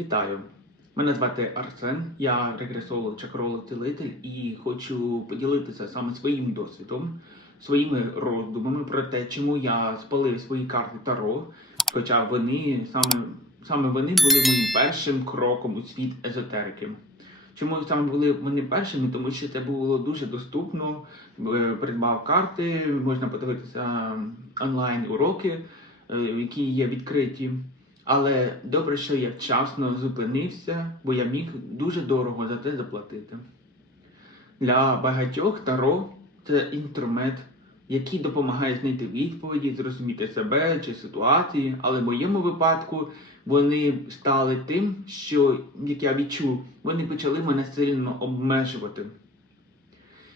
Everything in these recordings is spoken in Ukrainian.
Вітаю! Мене звати Арсен, я регресолог чакролог цілитель і хочу поділитися саме своїм досвідом, своїми роздумами про те, чому я спалив свої карти Таро, хоча вони саме, саме вони були моїм першим кроком у світ езотерики. Чому саме були вони першими? Тому що це було дуже доступно. Придбав карти, можна подивитися онлайн уроки, е, які є відкриті. Але добре, що я вчасно зупинився, бо я міг дуже дорого за це заплатити. Для багатьох таро це інструмент, який допомагає знайти відповіді, зрозуміти себе чи ситуації, але в моєму випадку вони стали тим, що, як я відчув, вони почали мене сильно обмежувати.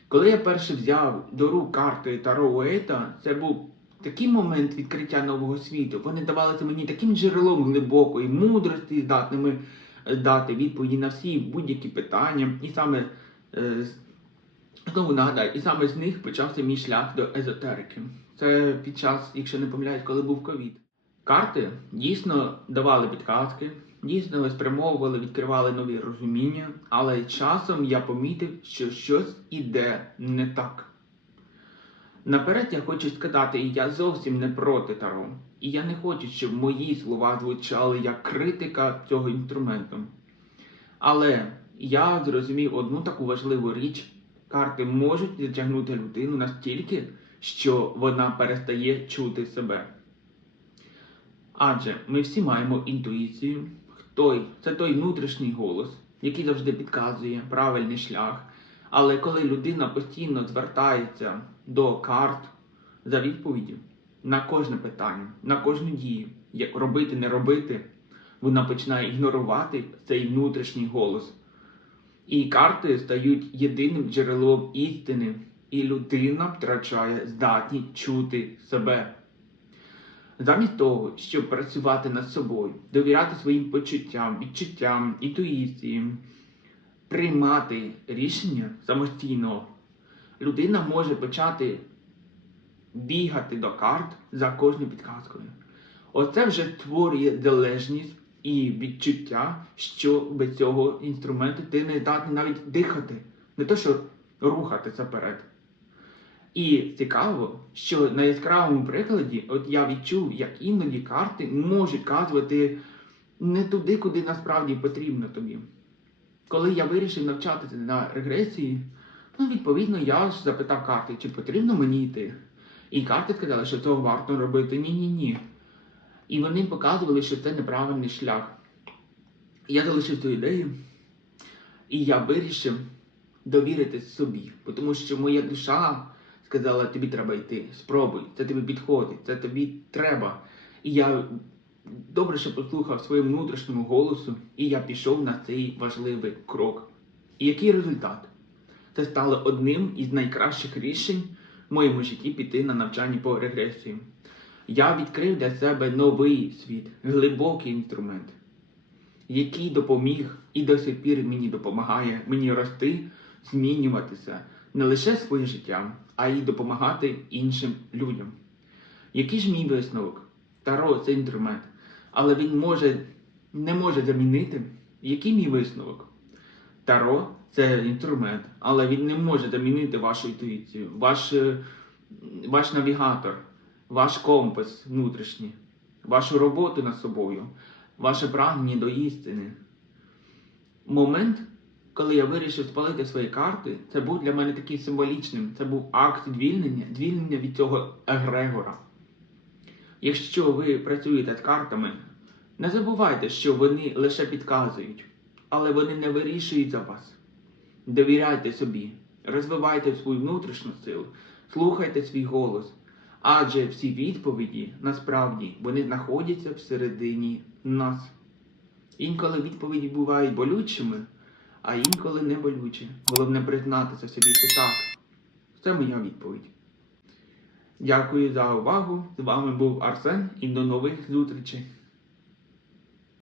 Коли я перше взяв до рук карти Таро Уейта, це був такий момент відкриття нового світу. Вони давалися мені таким джерелом глибокої мудрості, здатними е, дати відповіді на всі будь-які питання. І саме е, знову нагадаю, і саме з них почався мій шлях до езотерики. Це під час, якщо не помиляюсь, коли був ковід. Карти дійсно давали підказки, дійсно спрямовували, відкривали нові розуміння, але часом я помітив, що щось іде не так. Наперед я хочу сказати, я зовсім не проти Таро. І я не хочу, щоб мої слова звучали як критика цього інструменту. Але я зрозумів одну таку важливу річ: карти можуть затягнути людину настільки, що вона перестає чути себе. Адже ми всі маємо інтуїцію, той, це той внутрішній голос, який завжди підказує правильний шлях. Але коли людина постійно звертається до карт за відповіддю на кожне питання, на кожну дію, як робити, не робити, вона починає ігнорувати цей внутрішній голос. І карти стають єдиним джерелом істини, і людина втрачає здатність чути себе. Замість того, щоб працювати над собою, довіряти своїм почуттям, відчуттям, інтуїції, приймати рішення самостійно, людина може почати бігати до карт за кожною підказкою. Оце вже створює залежність і відчуття, що без цього інструменту ти не здатний навіть дихати, не то що рухатися вперед. І цікаво, що на яскравому прикладі, от я відчув, як іноді карти можуть казувати не туди, куди насправді потрібно тобі. Коли я вирішив навчатися на регресії, ну, відповідно, я запитав карти, чи потрібно мені йти. І карти сказали, що цього варто робити ні-ні-ні. І вони показували, що це неправильний шлях. Я залишив цю ідею, і я вирішив довірити собі, тому що моя душа сказала, тобі треба йти, спробуй, це тобі підходить, це тобі треба. І я добре, що послухав своєму внутрішньому голосу, і я пішов на цей важливий крок. І який результат? Це стало одним із найкращих рішень в моєму житті піти на навчання по регресії. Я відкрив для себе новий світ, глибокий інструмент, який допоміг і до сих пір мені допомагає мені рости, змінюватися не лише своє життя, а й допомагати іншим людям. Який ж мій висновок? Таро це інструмент, але він може, не може замінити. Який мій висновок? Таро це інструмент, але він не може замінити вашу інтуїцію, ваш, е, ваш навігатор, ваш компас внутрішній, вашу роботу над собою, ваше прагнення до істини. Момент, коли я вирішив спалити свої карти, це був для мене таким символічним. Це був акт звільнення, звільнення від цього егрегора. Якщо ви працюєте з картами, не забувайте, що вони лише підказують, але вони не вирішують за вас. Довіряйте собі, розвивайте свою внутрішню силу, слухайте свій голос, адже всі відповіді насправді вони знаходяться всередині нас. Інколи відповіді бувають болючими, а інколи не болючі. Головне признатися собі, що так. Це моя відповідь. Дякую за увагу. З вами був Арсен і до нових зустрічей.